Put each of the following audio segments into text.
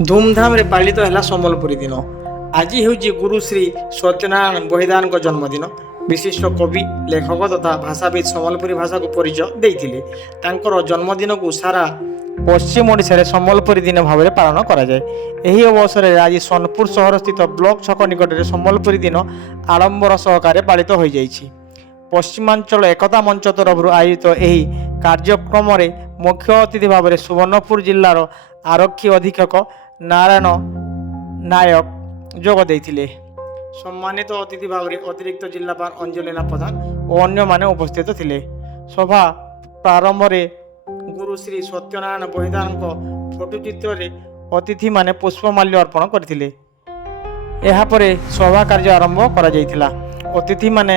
ଧୁମଧାମରେ ପାଳିତ ହେଲା ସମ୍ବଲପୁରୀ ଦିନ। ଆଜି ହେଉଛି ଗୁରୁ ଶ୍ରୀ ସତ୍ୟନାରାୟଣ ବହିଦାରଙ୍କ ଜନ୍ମଦିନ। ବିଶିଷ୍ଟ କବି, ଲେଖକ ତଥା ଭାଷାବିତ୍ ସମ୍ବଲପୁରୀ ଭାଷାକୁ ପରିଚୟ ଦେଇଥିଲେ। ତାଙ୍କର ଜନ୍ମଦିନକୁ ସାରା ପଶ୍ଚିମ ଓଡ଼ିଶାରେ ସମ୍ବଲପୁରୀ ଦିନ ଭାବରେ ପାଳନ କରାଯାଏ। ଏହି ଅବସରରେ ଆଜି ସୋନପୁର ସହରସ୍ଥିତ ବ୍ଲକ ଛକ ନିକଟରେ ସମ୍ବଲପୁରୀ ଦିନ ଆଡ଼ମ୍ବର ସହକାରେ ପାଳିତ ହୋଇଯାଇଛି। ପଶ୍ଚିମାଞ୍ଚଳ ଏକତା ମଞ୍ଚ ତରଫରୁ ଆୟୋଜିତ ଏହି କାର୍ଯ୍ୟକ୍ରମରେ ମୁଖ୍ୟ ଅତିଥି ଭାବରେ ସୁବର୍ଣ୍ଣପୁର ଜିଲ୍ଲାର ଆରକ୍ଷୀ ଅଧୀକ୍ଷକ ନାରାୟଣ ନାୟକ ଯୋଗ ଦେଇଥିଲେ। ସମ୍ମାନିତ ଅତିଥି ଭାବରେ ଅତିରିକ୍ତ ଜିଲ୍ଲାପାଳ ଅଞ୍ଜଲିନା ପ୍ରଧାନ ଓ ଅନ୍ୟମାନେ ଉପସ୍ଥିତ ଥିଲେ। ସଭା ପ୍ରାରମ୍ଭରେ ଗୁରୁ ଶ୍ରୀ ସତ୍ୟନାରାୟଣ ବହିଦାରଙ୍କ ଫଟୋଚିତ୍ରରେ ଅତିଥିମାନେ ପୁଷ୍ପମାଲ୍ୟ ଅର୍ପଣ କରିଥିଲେ। ଏହାପରେ ସଭା କାର୍ଯ୍ୟ ଆରମ୍ଭ କରାଯାଇଥିଲା। ଅତିଥିମାନେ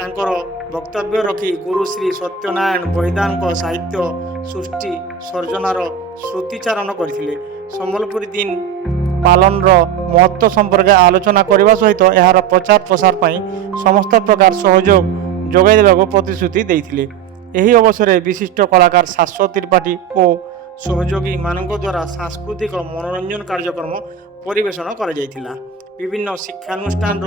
ତାଙ୍କର ବକ୍ତବ୍ୟ ରଖି ଗୁରୁ ଶ୍ରୀ ସତ୍ୟନାରାୟଣ ବହିଦାରଙ୍କ ସାହିତ୍ୟ ସୃଷ୍ଟି ସର୍ଜନାର ସ୍ମୃତିଚାରଣ କରିଥିଲେ। ସମ୍ବଲପୁରୀ ଦିନ ପାଳନର ମହତ୍ତ୍ୱ ସମ୍ପର୍କରେ ଆଲୋଚନା କରିବା ସହିତ ଏହାର ପ୍ରଚାର ପ୍ରସାର ପାଇଁ ସମସ୍ତ ପ୍ରକାର ସହଯୋଗ ଯୋଗାଇ ଦେବାକୁ ପ୍ରତିଶ୍ରୁତି ଦେଇଥିଲେ। ଏହି ଅବସରରେ ବିଶିଷ୍ଟ କଳାକାର ଶାଶ୍ୱତ ତ୍ରିପାଠୀ ଓ ସହଯୋଗୀ ମାନଙ୍କ ଦ୍ୱାରା ସାଂସ୍କୃତିକ ମନୋରଞ୍ଜନ କାର୍ଯ୍ୟକ୍ରମ ପରିବେଷଣ କରାଯାଇଥିଲା। ବିଭିନ୍ନ ଶିକ୍ଷାନୁଷ୍ଠାନର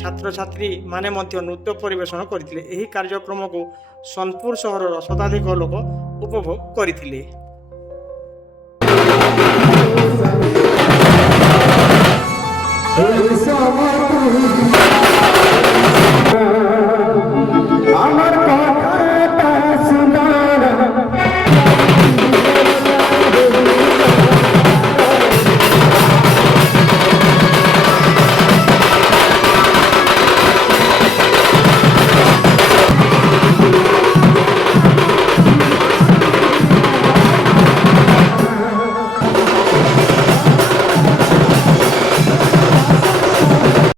ଛାତ୍ରଛାତ୍ରୀ ମାନେ ମଧ୍ୟ ନୃତ୍ୟ ପରିବେଷଣ କରିଥିଲେ। ଏହି କାର୍ଯ୍ୟକ୍ରମକୁ ସୋନପୁର ସହରର ଶତାଧିକ ଲୋକ ଉପଭୋଗ କରିଥିଲେ।